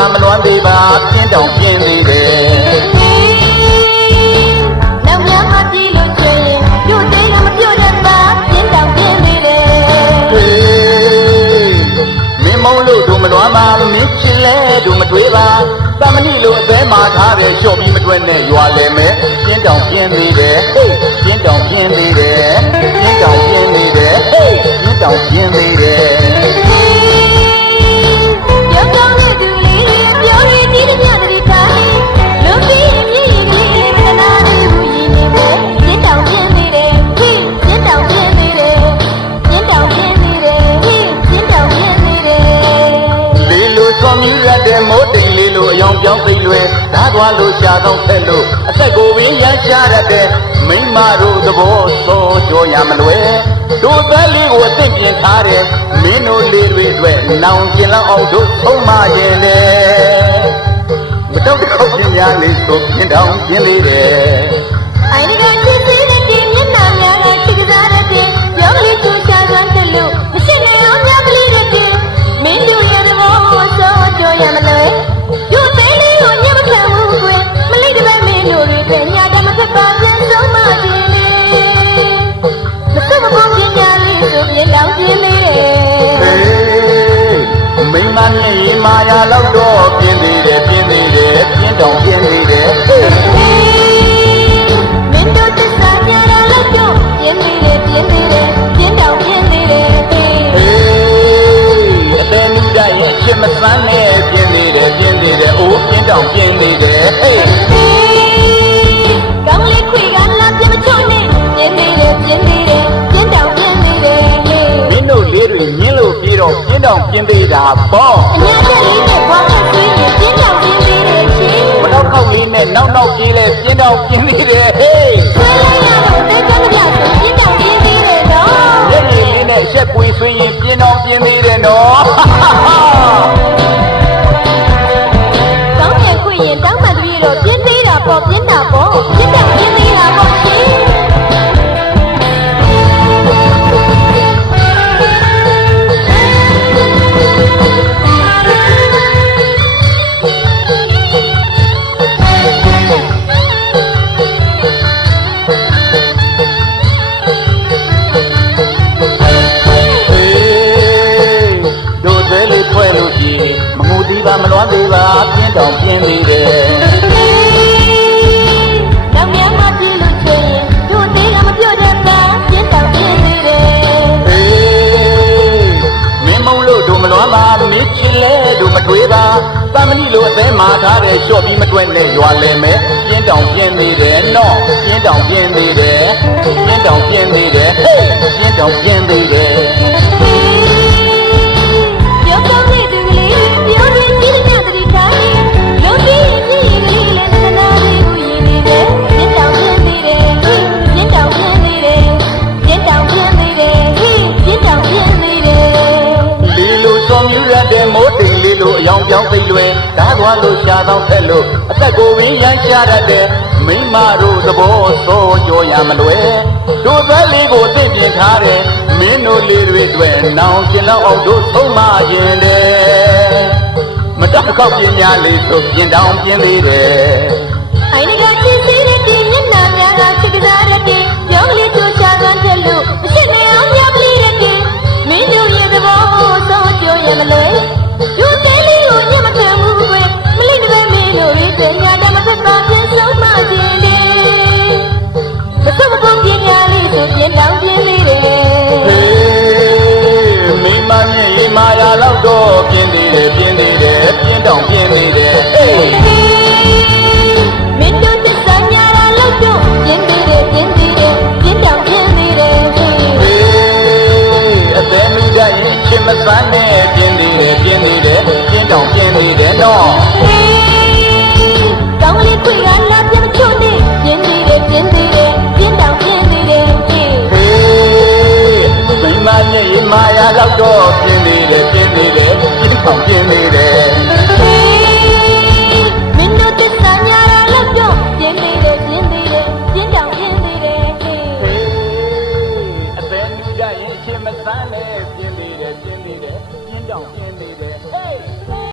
ပါမလွမ်းသေးပါပြင်းတောင်ပြင်းသေးတယ်နောက်များမကြည့်လို့ချင်ရင်ပြုတ်သေးလည်းမပြုတ်တတ်တာပြင်းတောင်ပြင်းသေးတယ်ဟေးမင်းမုံလို့တို့မလွမ်းပါမင်းချစ်လဲတို့မတွေးပါသမဏိလိုအသေးမှာထားတယ်လျှော့ပြီးမတွဲနဲ့ရွာလဲမယ်ပြင်းတောင်ပြင်းသေးတယ်ဟေးပြင်းတောင်ပြင်းသေးတယ်ပြင်းတောင်ပြင်းသေးတယ်ဟေးပြင်းတောင်ပြင်းသေး သွားလို့ရှာတော့ဖက်လို့အသက်ကိုပင်ရရှာရတဲ့မိမတို့သဘောစောကြောရမလွယ်တို့သားလေးကိုအသင့်ပြင်ထားတယ်မင်းတို့လေးတွေအတွက်နောင်ကျင်လောက်အောင်တို့ဆုံးမရင်လေမတော့တစ်ခေါက်ပြင်းများလေးဆိုပြင်းတောင်ပြင်းသေးတယ်အိုင်က မာယာလောက်တော့ပြင်းသေးတယ်ပြင်းသေးတယ်ပြင်းတောင်ပြင်းသေးတယ် င်းတောင်ပြင်းသေးတာပေါ့အညာတက်လေးနဲ့ဘွားကဆွေးနေပြင်းတောင်ပြင်းနေတယ်ချင်းမတော့ခောက်လေးနဲ့နောက်နောက်ပြေးလဲပြင်းတောင်ပြင်းသေးတယ်ဟေးဆွဲလိုက်ရတော့တိတ်ကမပြဆိုပြင်းတောင်ပြင်းနေတယ်နော်လက်ရည်လေးနဲ့ရှက်ပွေဆွေးရင်ပြင်းတောင်ပြင်းသေးတယ်နော်ကောင်းရဲ့ခွေရင်တောင်းမှန်တပြီးတော့ပြင်းသေးတာပေါ့ပြင်းတာပေါ့ တောင်ပြင်းသေးတယ်နောက်များမကြည့်လို့ချင်ရင်တို့သေးကမပြော့တတ်တာပြင်းတောင်ပြင်းနေတယ်ဟေးမင်းမုံလို့တို့မလွမ်းပါမင်းချစ်လဲတို့မတွေးပါသမဏိလိုအသေးမာထားတဲ့လျှော့ပြီးမတွဲနဲ့ရွာလဲမယ်ပြင်းတောင်ပြင်းသေးတယ်နော်ပြင်းတောင်ပြင်းသေးတယ်ပြင်းတောင်ပြင်းသေးတယ်ဟေးပြင်းတောင်ပြင်းသေး သွားလို့ရှာတော့ဖက်လို့အသက်ကိုပင်ရမ်းရှာရတဲ့မိမတို့သဘောစောကြောရမလွယ်တို့သားလေးကိုအသင့်ပြင်ထားတယ်မင်းတို့လေးတွေအတွက်နောင်ကျင်လောက်အောင်တို့ဆုံးမခြင်းတယ်မတတ်ခောက်ပညာလေးဆိုပြင်တောင်ပြင်သေးတယ် င့်ရေမာယာလောက်တော့ပြင်းသေးတယ်ပြင်းသေးတယ်ပြင်းတောင်ပြင်းသေးတယ်ဟေးမင်းတို့သစ္စာညာလာလို့တော့ပြင်းသေးတယ်ပြင်းသေးတယ်ပြင်းတောင်ပြင်းသေးတယ်ဟေးအသေးမူကြရင်အချင်းမဆန်းနဲ့ပြင်းသေးတယ်ပြင်းသေးတယ်ပြင်းတောင်ပြင်းသေးတယ်နော် တော့ပြင်းသေးတယ်ပြင်းသေးတယ်ပြင်းတောင်ပြင်းသေးတယ်